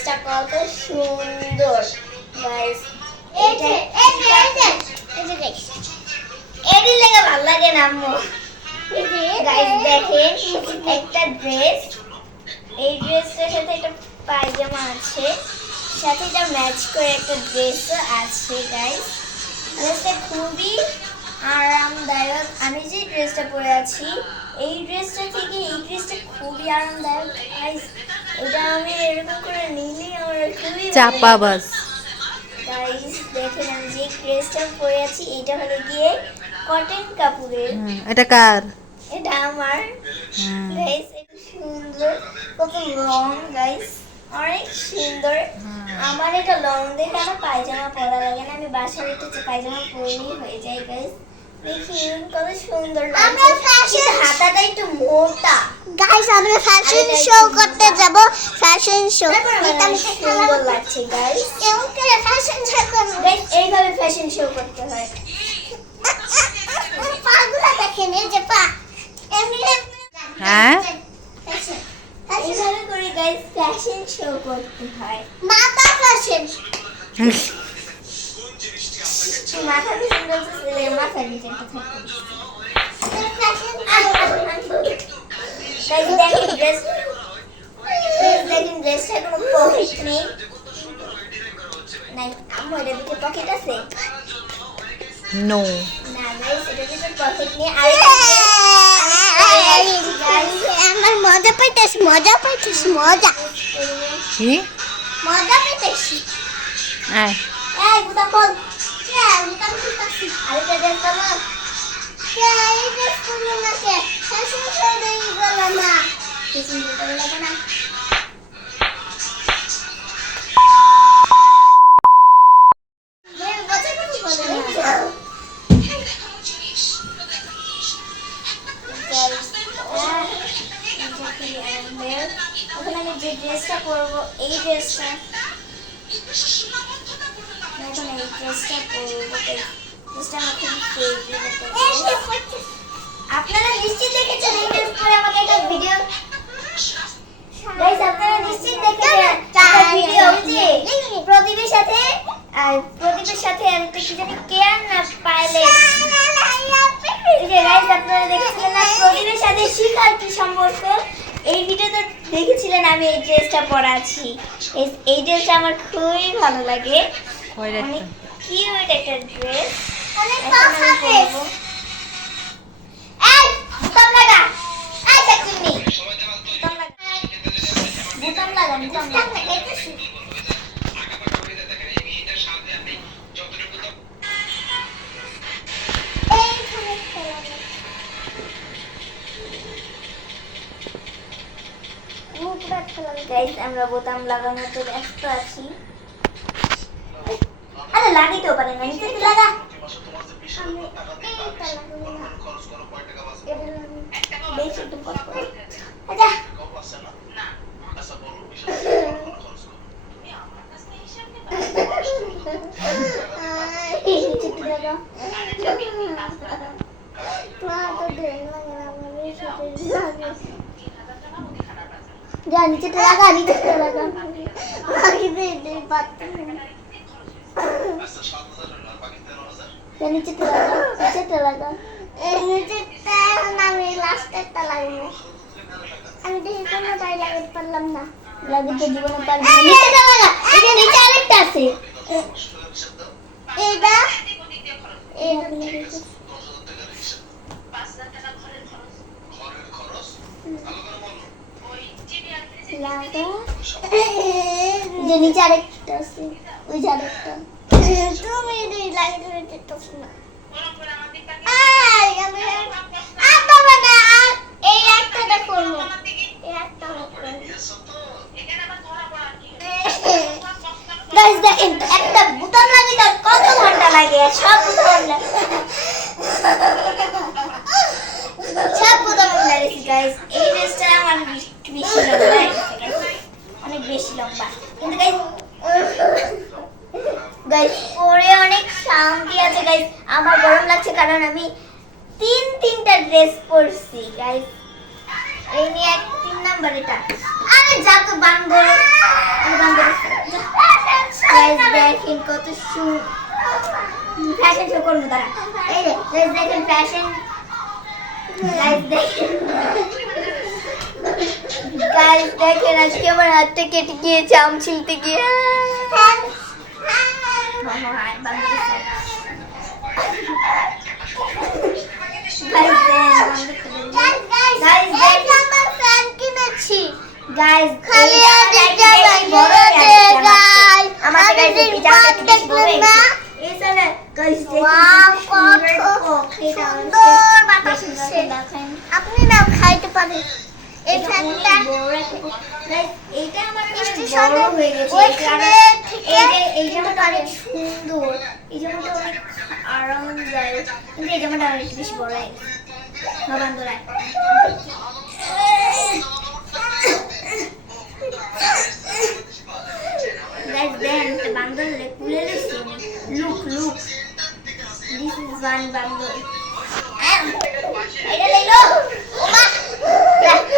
ড্রেসটা কত সুন্দর। গাইস লেগে ভালো লাগে না আম্মু? গাইস দেখেন একটা ড্রেস এই ড্রেসটার সাথে একটা পায়জামা আছে সাথে এটা ম্যাচ করে একটা ড্রেসও আছে গাইস ড্রেসটা খুবই আরামদায়ক। আমি যে ড্রেসটা পরে আছি এই ড্রেসটা থেকে এই ড্রেসটা খুবই আরামদায়ক গাইস এটা আমি এরকম করে নিলে আমার খুবই চাপা বাস। গাইস দেখেন আমি যে ড্রেসটা পরে আছি এটা হলো গিয়ে কটন কাপড়ের। এটা কার? এটা আমার। গাইস সুন্দর কত লং গাইস অনেক সুন্দর। আমার এটা লং দেখে আমার পায়জামা পরা লাগে না আমি বাসায় একটু পায়জামা পরেই হয়ে যায় গাইস দেখুন কত সুন্দর লাগছে। হাতাটা একটু মোটা। গাইস আমরা ফ্যাশন শো করতে যাব ফ্যাশন শো অনেক সুন্দর লাগছে গাইস কেমন করে ফ্যাশন শো করব গাইস এইভাবে ফ্যাশন শো করতে হয় পাগুলো দেখেন এই যে পা এমনি হ্যাঁ? ফ্যাশন এইভাবে করে গাইস ফ্যাশন শো করতে হয় মাথা ফ্যাশন মাথা বলতে মাথা নিচে ড্রেসটা কোনো পকেট নেই নাই আম্মু এটা দিকে পকেট আছে নো না গাইস এটা দিকে পকেট নেই আর আমার মজা পাইতেছি মজা পাইতেছি মজা কি? মজা পাইতেছি আয়। এই বুতা কল আরেকটা আরেকটা ড্রেস পাবো ফ্যাশন ড্রেসটা পরবো এই ড্রেসটা এখন এই ড্রেসটা পরবো ড্রেসটা আমার আপনারা নিশ্চিত দেখেছেন এই ড্রেস আমাকে একটা ভিডিও গাইস আপনারা নিশ্চিত দেখেছেন একটা ভিডিও যে প্রদীপের সাথে আর প্রদীপের সাথে কি জানি কেয়ার না পাইলে। এই যে গাইস আপনারা দেখেছিলেন না প্রদীপের সাথে শিখার কি সম্পর্ক? এই ভিডিওতে দেখেছিলেন আমি এই ড্রেসটা পরা আছি। এই- ড্রেসটা আমার খুবই ভালো লাগে। অনেক কিউট একটা ড্রেস অনেক এখন টপ আমি আছে পরবো। এই, বুতাম লাগা। এই, চাকচিন্নি। বুতাম লাগা। বুতাম লাগা, বুতাম লাগা। এইখানে খেলা Guys, আমরা বোতাম ব্যস্ত আছি। আরে লাগাইতেও পারে না তুই লাগা। বেশি একটু কষ্ট করে। আচ্ছা। নিচে তুই লাগা যা নিচেতে লাগা নিচেতে লাগা। যা নিচেতে লাগা নিচেতে লাগা। আমি দেখি কোনো তাই লাগাতে পারলাম না। লাগাতে জীবনে পারবি না। নিচেতে লাগা এটা নিচে আরেকটা আছে। এটা লাগা? যে নিচে আরেকটা আছে ওই যে আরেকটা। তুমি লাগাতে দিতেছ না আই আমি আর বাবা না আর এই একটাটা করব এই একটা গাইস দেখেন একটা বুতাম লাগাইতে আর কত ঘণ্টা লাগে সব বুতাম লাগে সব বুতাম লাগাইছি গাইস এই ড্রেসটা আমার বেশ- বেশি লম্বা হয়ে গেছে, guys। অনেক বেশি লম্বা কিন্তু গাইস গাইস পরে অনেক শান্তি আছে গাইস আমার গরম লাগছে কারণ আমি তিন তিনটা ড্রেস পরছি গাইস এই নিয়ে এক তিন নাম্বার এটা আরে যা তো বান্দর বান্দর গাইস দেখেন কত সুন্দর ফ্যাশন শো করব তারা এই যে গাইস দেখেন ফ্যাশন গাইস দেখেন গাইস দেখেন আজকে আমার হাতটা কেটে গিয়েছে আম ছিলতে গিয়ে মামা হাই গাইস ফ্যানটা এইটা আমার বড় হয়ে গেছে ওইখানে কারণ থেকে এই জামাটা অনেক সুন্দর। এই জামাটা অনেক আরামদায়ক কিন্তু এই জামাটা অনেক বেশি বড় হয়ে গেছে বাবান্দরা Guys, then the bundle like really Look, look. This is one bundle. এটা লেলো ওমা না নুন না লে নুন না গাইস কত সুন্দর লাগে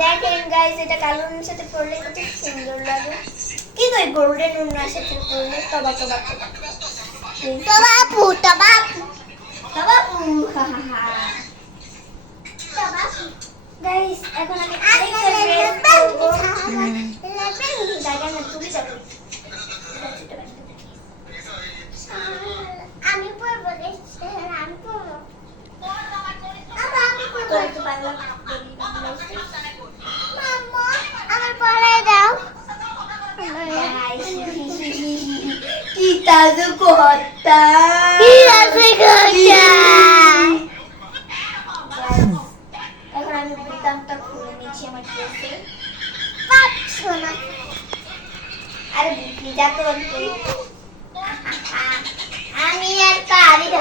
দেখেন গাইস এটা কালো নুনের সাথে পরলে কত সুন্দর লাগে। কি কই গোল্ডেন নুনের সাথে পরলে তবা তবা তবা। তবা হা গাইস এখন আমি পড়ব আমি পড়ব আমার পড়াই দাও কথা কি আছে গজা এখন আমি বৃত্তান্তটা খুলে নিচ্ছি আমার ড্রেসে। পাচ্ছ না। আরে বুকি যা তো আমি আর পারি না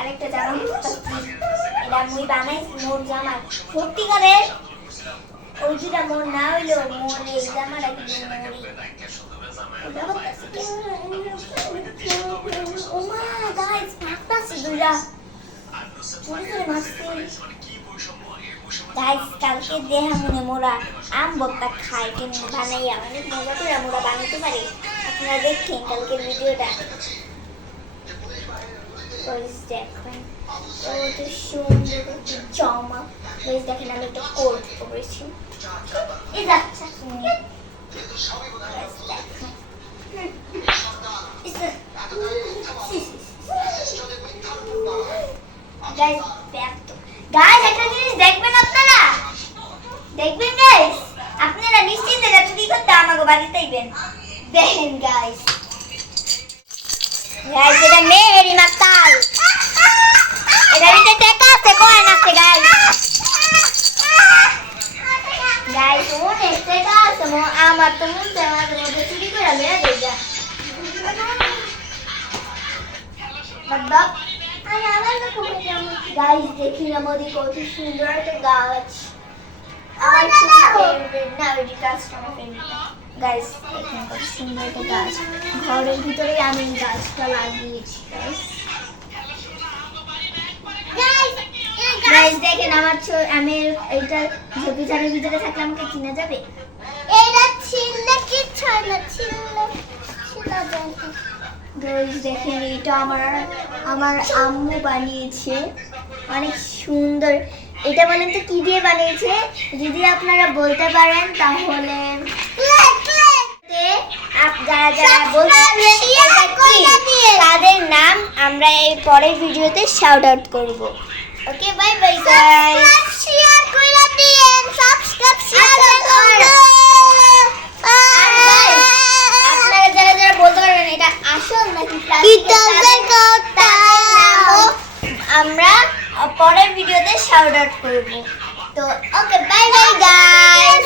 আরেকটা জামা এটা মুই বানাই, মোর জামা সত্যিকারের ওই দুটা না হইল মোর এই জামাটা কিন্তু গাইস মারতাছে দুইটা। চুরি কালকে দেহা মনে মোরা আম বত্তা খাই, কেন বানাইয়া অনেক মজা করে মোরা বানাতে পারি। আপনারা দেখেন কালকের ভিডিওটা। গাইস দেখেন সুন্দর জামা দেখেন আমি একটা কোট পরেছি যাচ্ছে জিনিস দেখবেন আপনারা দেখবেন গাইস আপনারা নিশ্চিন্তে করতে আমাকে বাড়িতে আইবেন? দেখেন গাইস কত সুন্দর একটা গাছ। আমার খুব favorite না ওই গাছটা আমার favorite গাইস এখানে কত সুন্দর একটা গাছ। ঘরের ভিতরে আমি গাছটা লাগিয়েছি গাছ- দেখেন আমার আমি এইটা ঝোপিঝাড়ের ভিতরে থাকলে আমাকে চিনা যাবে? এটা ছিললে কিচ্ছু হয় না, ছিললে ছিলা যায় দেখেন এটা আমার আমার আম্মু বানিয়েছে। অনেক সুন্দর এটা বলেন তো কি দিয়ে বানিয়েছে যদি আপনারা বলতে পারেন তাহলে. যারা যারা বলতে। তাদের নাম আমরা এই পরের ভিডিওতে শাউট আউট করব ওকে বাই বাই গাইস দিয়েন। আর- দিয়েন। আপনারা যারা যারা বলতে পারবেন এটা আসল নাকি কি আমরা পরের ভিডিওতে শাউট আউট করব। তো ওকে বাই বাই গাইস